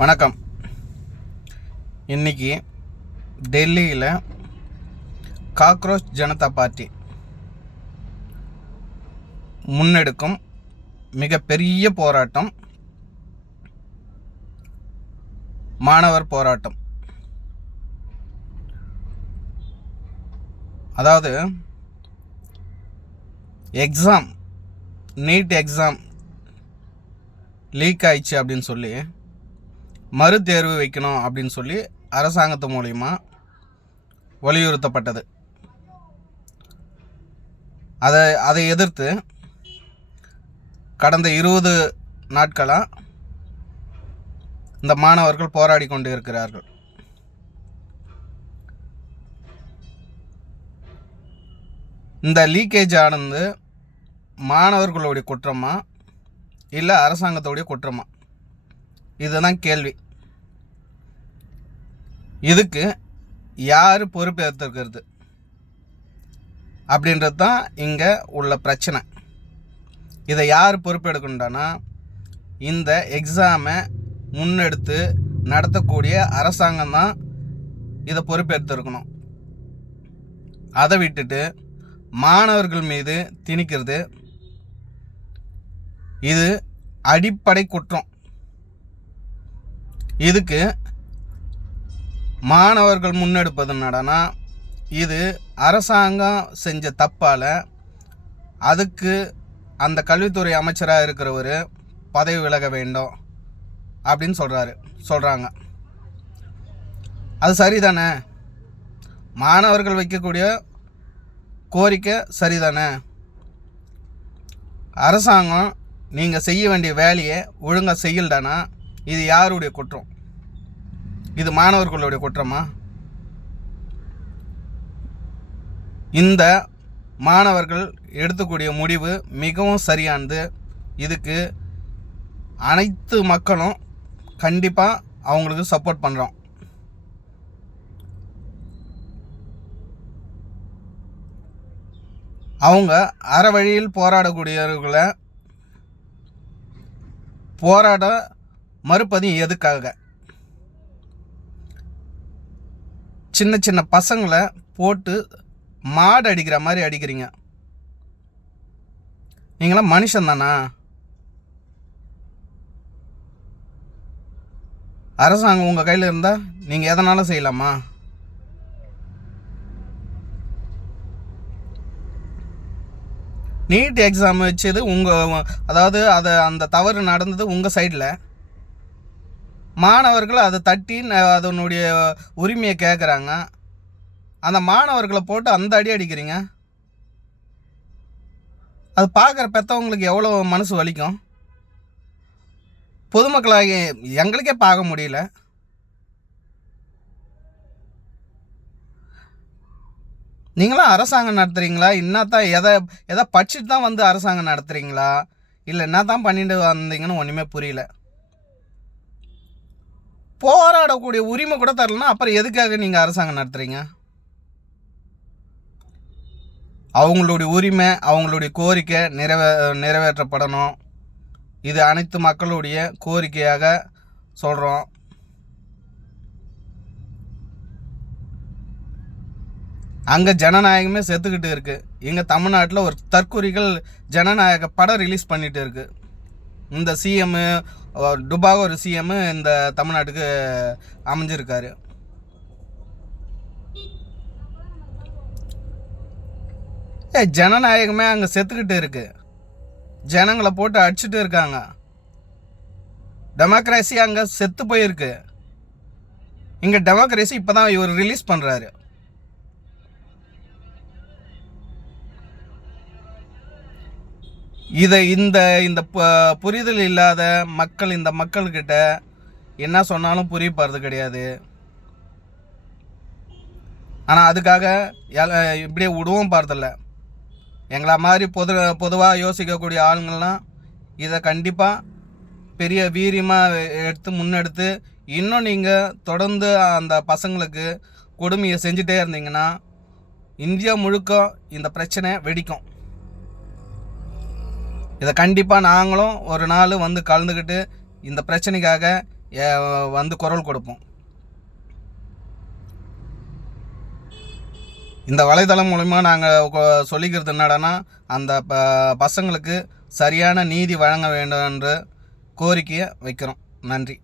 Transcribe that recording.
வணக்கம். இன்னைக்கு டெல்லியில் காக்ரோச் ஜனதா பார்ட்டி முன்னெடுக்கும் மிகப்பெரிய போராட்டம் மாணவர் போராட்டம். அதாவது நீட் எக்ஸாம் லீக் ஆயிடுச்சு அப்படின்னு சொல்லி மறுதேர்வு வைக்கணும் அப்படின்னு சொல்லி அரசாங்கத்து மூலிமா வலியுறுத்தப்பட்டது. அதை எதிர்த்து கடந்த 20 நாட்களாக இந்த மாணவர்கள் போராடி கொண்டு இருக்கிறார்கள். இந்த லீக்கேஜ் ஆனது மாணவர்களுடைய குற்றமா இல்லை அரசாங்கத்தோடைய குற்றமா? இதுதான் கேள்வி. இதுக்கு யார் பொறுப்பேற்றுக்கிறது அப்படின்றது தான் இங்கே உள்ள பிரச்சனை. இதை யார் பொறுப்பெடுக்கணும்னா, இந்த எக்ஸாமை முன்னெடுத்து நடத்தக்கூடிய அரசாங்கம் தான் இதை பொறுப்பேற்றிருக்கணும். அதை விட்டுட்டு மாணவர்கள் மீது திணிக்கிறது இது அடிப்படை குற்றம். இதுக்கு மாணவர்கள் முன்னெடுப்பது என்னடானா, இது அரசாங்கம் செஞ்ச தப்பால் அதுக்கு அந்த கல்வித்துறை அமைச்சராக இருக்கிறவர் பதவி விலக வேண்டும் அப்படின்னு சொல்கிறாங்க. அது சரிதானே? மாணவர்கள் வைக்கக்கூடிய கோரிக்கை சரிதானே? அரசாங்கம் நீங்கள் செய்ய வேண்டிய வேலையை ஒழுங்காக செய்யலடானா இது யாருடைய குற்றம்? இது மாணவர்களுடைய குற்றமா? இந்த மாணவர்கள் எடுத்துக்கூடிய முடிவு மிகவும் சரியானது. இதுக்கு அனைத்து மக்களும் கண்டிப்பாக அவங்களுக்கு சப்போர்ட் பண்ணுறோம். அவங்க அற வழியில் போராடக்கூடியவர்களை போராட மறுப்பது எதுக்காக? சின்ன சின்ன பசங்களை போட்டு மாடு அடிக்கிற மாதிரி அடிக்கிறீங்க. நீங்களாம் மனுஷன் தானா? அரசாங்கம் உங்கள் கையில் இருந்தால் நீங்கள் எதனாலும் செய்யலாமா? நீட் எக்ஸாம் வச்சது அதாவது அந்த தவறு நடந்தது உங்கள் சைடில். மாணவர்கள் அதை தட்டி அதனுடைய உரிமையை கேட்குறாங்க. அந்த மாணவர்களை போட்டு அந்த அடி அடிக்கிறீங்க. அது பார்க்குற பெற்றவங்களுக்கு எவ்வளோ மனசு வலிக்கும். பொதுமக்களாகி எங்களுக்கே பார்க்க முடியல. நீங்களாம் அரசாங்கம் நடத்துகிறீங்களா? என்னத்தான் எதை படிச்சுட்டு தான் வந்து அரசாங்கம் நடத்துகிறீங்களா? இல்லை என்ன தான் பண்ணிட்டு வந்தீங்கன்னு ஒன்றுமே புரியல. போராடக்கூடிய உரிமை கூட தரலன்னா அப்புறம் எதுக்காக நீங்கள் அரசாங்கம் நடத்துகிறீங்க? அவங்களுடைய உரிமை, அவங்களுடைய கோரிக்கை நிறைவேற்றப்படணும். இது அனைத்து மக்களுடைய கோரிக்கையாக சொல்கிறோம். அங்கே ஜனநாயகமே செத்துக்கிட்டு இருக்குது. இங்கே தமிழ்நாட்டில் ஒரு தற்கொலைகள் ஜனநாயக படம் ரிலீஸ் பண்ணிட்டு இருக்கு. இந்த சிஎம்மு டுபாக ஒரு சிஎம்மு இந்த தமிழ்நாட்டுக்கு அமைஞ்சிருக்காரு. ஜனநாயகமே அங்கே செத்துக்கிட்டு இருக்கு. ஜனங்களை போட்டு அடிச்சுட்டு இருக்காங்க. டெமோக்ரஸி அங்கே செத்து போயிருக்கு. இங்கே டெமோக்ரஸி இப்போ தான் இவர் ரிலீஸ் பண்ணுறாரு. இந்த புரிதல் இல்லாத மக்கள் இந்த மக்கள்கிட்ட என்ன சொன்னாலும் புரிய போகிறது கிடையாது. ஆனால் அதுக்காக இப்படியே விடவும் போகிறதில்ல. எங்களை மாதிரி பொதுவாக யோசிக்கக்கூடிய ஆளுங்கள்லாம் இதை கண்டிப்பாக பெரிய வீரியமாக முன்னெடுத்து இன்னும் நீங்கள் தொடர்ந்து அந்த பசங்களுக்கு கொடுமையை செஞ்சுட்டே இருந்தீங்கன்னா இந்தியா முழுக்க இந்த பிரச்சனை வெடிக்கும். இதை கண்டிப்பாக நாங்களும் ஒரு நாள் வந்து கலந்துக்கிட்டு இந்த பிரச்சனைக்காக வந்து குரல் கொடுப்போம். இந்த வலைதளம் மூலிமா நாங்கள் சொல்லிக்கிறது என்னடான்னா, அந்த பசங்களுக்கு சரியான நீதி வழங்க வேண்டும் என்று கோரிக்கையை வைக்கிறோம். நன்றி.